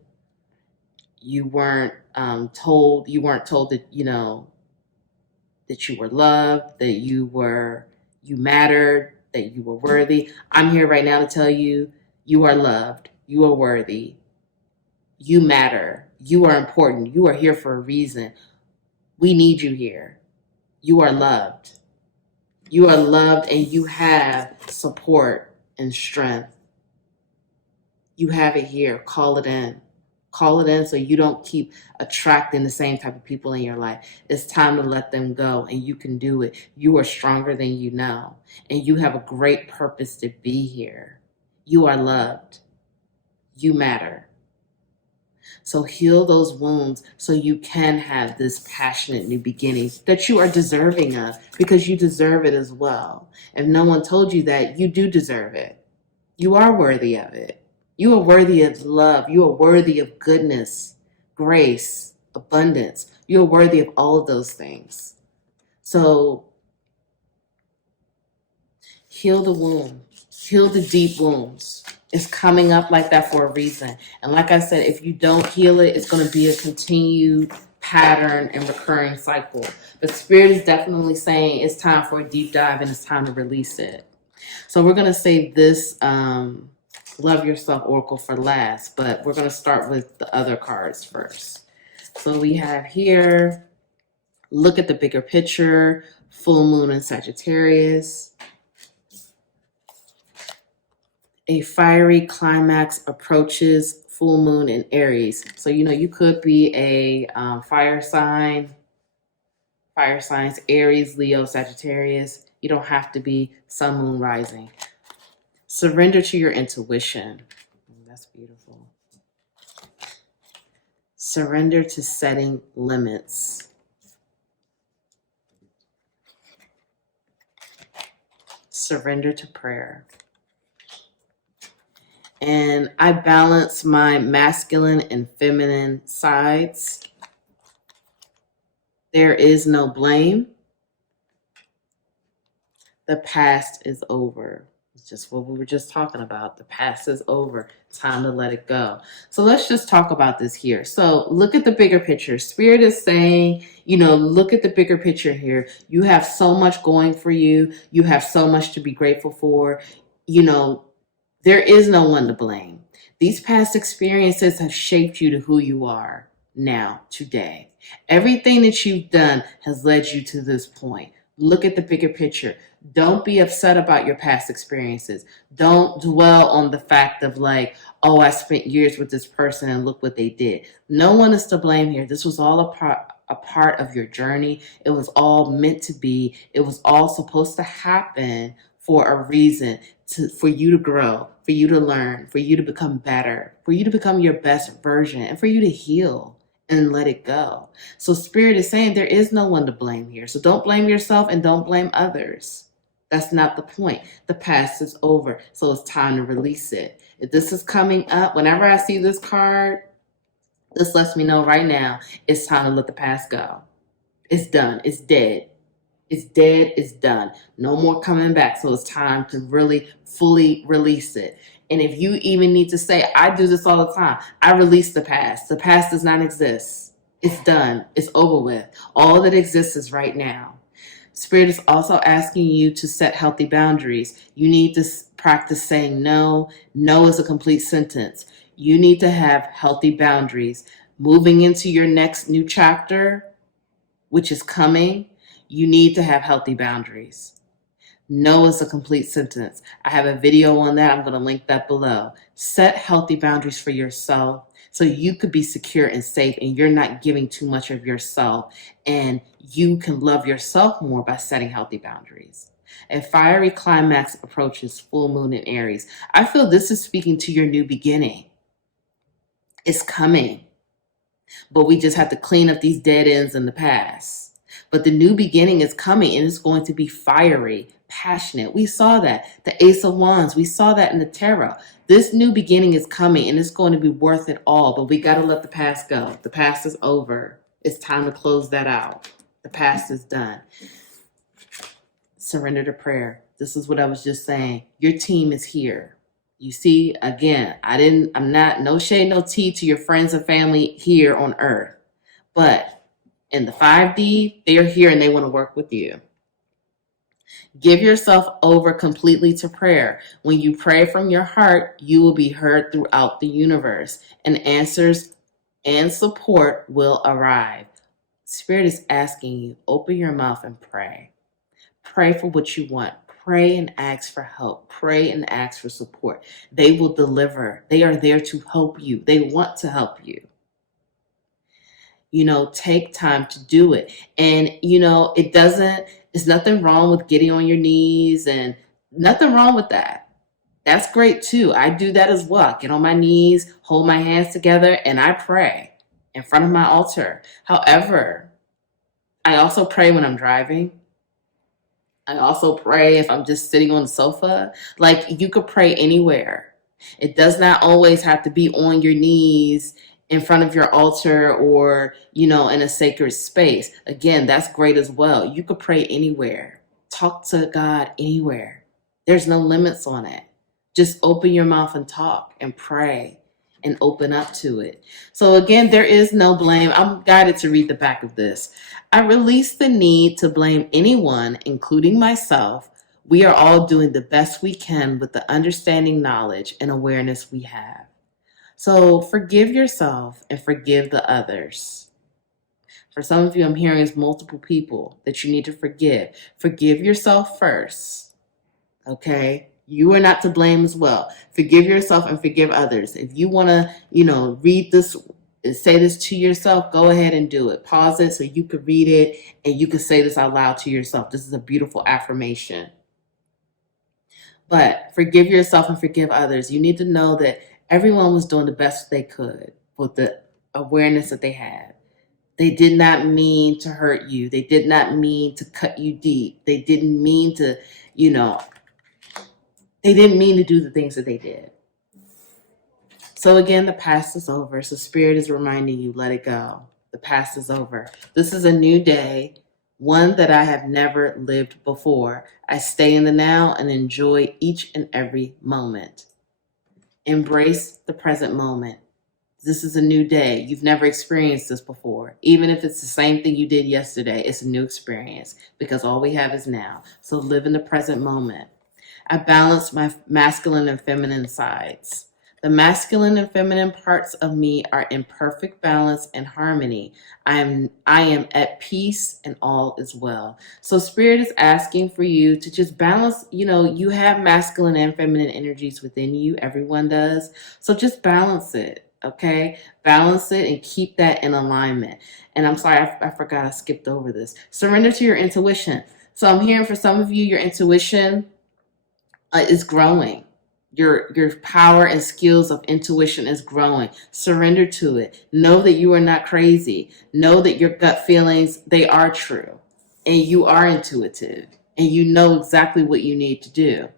You weren't told. You weren't told that that you were loved, that you mattered, that you were worthy. I'm here right now to tell you, you are loved. You are worthy. You matter. You are important. You are here for a reason. We need you here. You are loved. You are loved, and you have support and strength. You have it here. Call it in. Call it in so you don't keep attracting the same type of people in your life. It's time to let them go, and you can do it. You are stronger than you know, and you have a great purpose to be here. You are loved. You matter. So heal those wounds so you can have this passionate new beginning that you are deserving of, because you deserve it as well. If no one told you that, you do deserve it. You are worthy of it. You are worthy of love. You are worthy of goodness, grace, abundance. You are worthy of all of those things. So heal the wound. Heal the deep wounds. It's coming up like that for a reason. And like I said, if you don't heal it, it's going to be a continued pattern and recurring cycle. But Spirit is definitely saying it's time for a deep dive, and it's time to release it. So we're going to save this Love Yourself Oracle for last, but we're going to start with the other cards first. So we have here, look at the bigger picture, full moon in Sagittarius. A fiery climax approaches, full moon in Aries. So, you could be a fire signs, Aries, Leo, Sagittarius. You don't have to be sun, moon, rising. Surrender to your intuition. That's beautiful. Surrender to setting limits. Surrender to prayer. And I balance my masculine and feminine sides. There is no blame. The past is over. It's just what we were just talking about. The past is over. Time to let it go. So let's just talk about this here. So look at the bigger picture. Spirit is saying, look at the bigger picture here. You have so much going for you. You have so much to be grateful for. There is no one to blame. These past experiences have shaped you to who you are now, today. Everything that you've done has led you to this point. Look at the bigger picture. Don't be upset about your past experiences. Don't dwell on the fact of I spent years with this person and look what they did. No one is to blame here. This was all a part of your journey. It was all meant to be. It was all supposed to happen for a reason, for you to grow, for you to learn, for you to become better, for you to become your best version, and for you to heal and let it go. So Spirit is saying there is no one to blame here. So don't blame yourself and don't blame others. That's not the point. The past is over. So it's time to release it. If this is coming up, whenever I see this card, this lets me know right now it's time to let the past go. It's done. It's dead. It's dead. It's done. No more coming back. So it's time to really fully release it. And if you even need to say, I do this all the time, I release the past. The past does not exist. It's done. It's over with. All that exists is right now. Spirit is also asking you to set healthy boundaries. You need to practice saying no. No is a complete sentence. You need to have healthy boundaries. Moving into your next new chapter, which is coming, you need to have healthy boundaries. No is a complete sentence. I have a video on that. I'm going to link that below. Set healthy boundaries for yourself so you could be secure and safe and you're not giving too much of yourself, and you can love yourself more by setting healthy boundaries. A fiery climax approaches full moon in Aries. I feel this is speaking to your new beginning. It's coming, but we just have to clean up these dead ends in the past. But the new beginning is coming, and it's going to be fiery, passionate. We saw that. The Ace of Wands, we saw that in the tarot. This new beginning is coming, and it's going to be worth it all, but we got to let the past go. The past is over. It's time to close that out. The past is done. Surrender to prayer. This is what I was just saying. Your team is here. You see, again, I'm not, no shade, no tea to your friends and family here on earth. But in the 5D, they are here and they want to work with you. Give yourself over completely to prayer. When you pray from your heart, you will be heard throughout the universe, and answers and support will arrive. Spirit is asking you, open your mouth and pray. Pray for what you want. Pray and ask for help. Pray and ask for support. They will deliver. They are there to help you. They want to help you. Take time to do it. And, there's nothing wrong with getting on your knees, and nothing wrong with that. That's great too. I do that as well. I get on my knees, hold my hands together, and I pray in front of my altar. However, I also pray when I'm driving. I also pray if I'm just sitting on the sofa. Like, you could pray anywhere. It does not always have to be on your knees in front of your altar or, in a sacred space. Again, that's great as well. You could pray anywhere. Talk to God anywhere. There's no limits on it. Just open your mouth and talk and pray and open up to it. So again, there is no blame. I'm guided to read the back of this. I release the need to blame anyone, including myself. We are all doing the best we can with the understanding, knowledge, and awareness we have. So forgive yourself and forgive the others. For some of you, I'm hearing is multiple people that you need to forgive. Forgive yourself first. Okay? You are not to blame as well. Forgive yourself and forgive others. If you want to, read this, say this to yourself, go ahead and do it. Pause it so you could read it and you could say this out loud to yourself. This is a beautiful affirmation. But forgive yourself and forgive others. You need to know that everyone was doing the best they could with the awareness that they had. They did not mean to hurt you. They did not mean to cut you deep. They didn't mean to, they didn't mean to do the things that they did. So again, the past is over. So Spirit is reminding you, let it go. The past is over. This is a new day, one that I have never lived before. I stay in the now and enjoy each and every moment. Embrace the present moment. This is a new day. You've never experienced this before. Even if it's the same thing you did yesterday, it's a new experience because all we have is now. So live in the present moment. I balance my masculine and feminine sides. The masculine and feminine parts of me are in perfect balance and harmony. I am at peace and all is well. So Spirit is asking for you to just balance, you have masculine and feminine energies within you. Everyone does. So just balance it. Okay, balance it and keep that in alignment. And I'm sorry, I forgot I skipped over this. Surrender to your intuition. So I'm hearing for some of you, your intuition is growing. Your power and skills of intuition is growing. Surrender to it. Know that you are not crazy. Know that your gut feelings, they are true. And you are intuitive. And you know exactly what you need to do.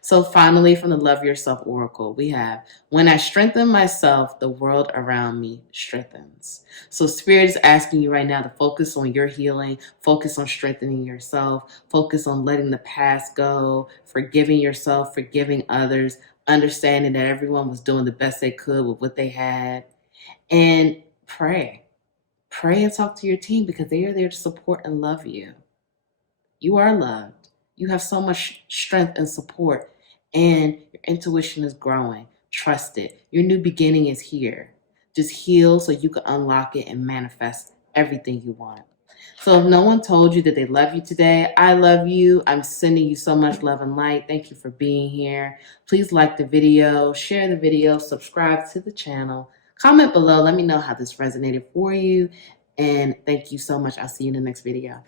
So finally, from the Love Yourself Oracle, we have, when I strengthen myself, the world around me strengthens. So Spirit is asking you right now to focus on your healing, focus on strengthening yourself, focus on letting the past go, forgiving yourself, forgiving others, understanding that everyone was doing the best they could with what they had, and pray. Pray and talk to your team because they are there to support and love you. You are loved. You have so much strength and support, and your intuition is growing. Trust it. Your new beginning is here. Just heal so you can unlock it and manifest everything you want. So if no one told you that they love you today, I love you. I'm sending you so much love and light. Thank you for being here. Please like the video, share the video, subscribe to the channel. Comment below. Let me know how this resonated for you. And thank you so much. I'll see you in the next video.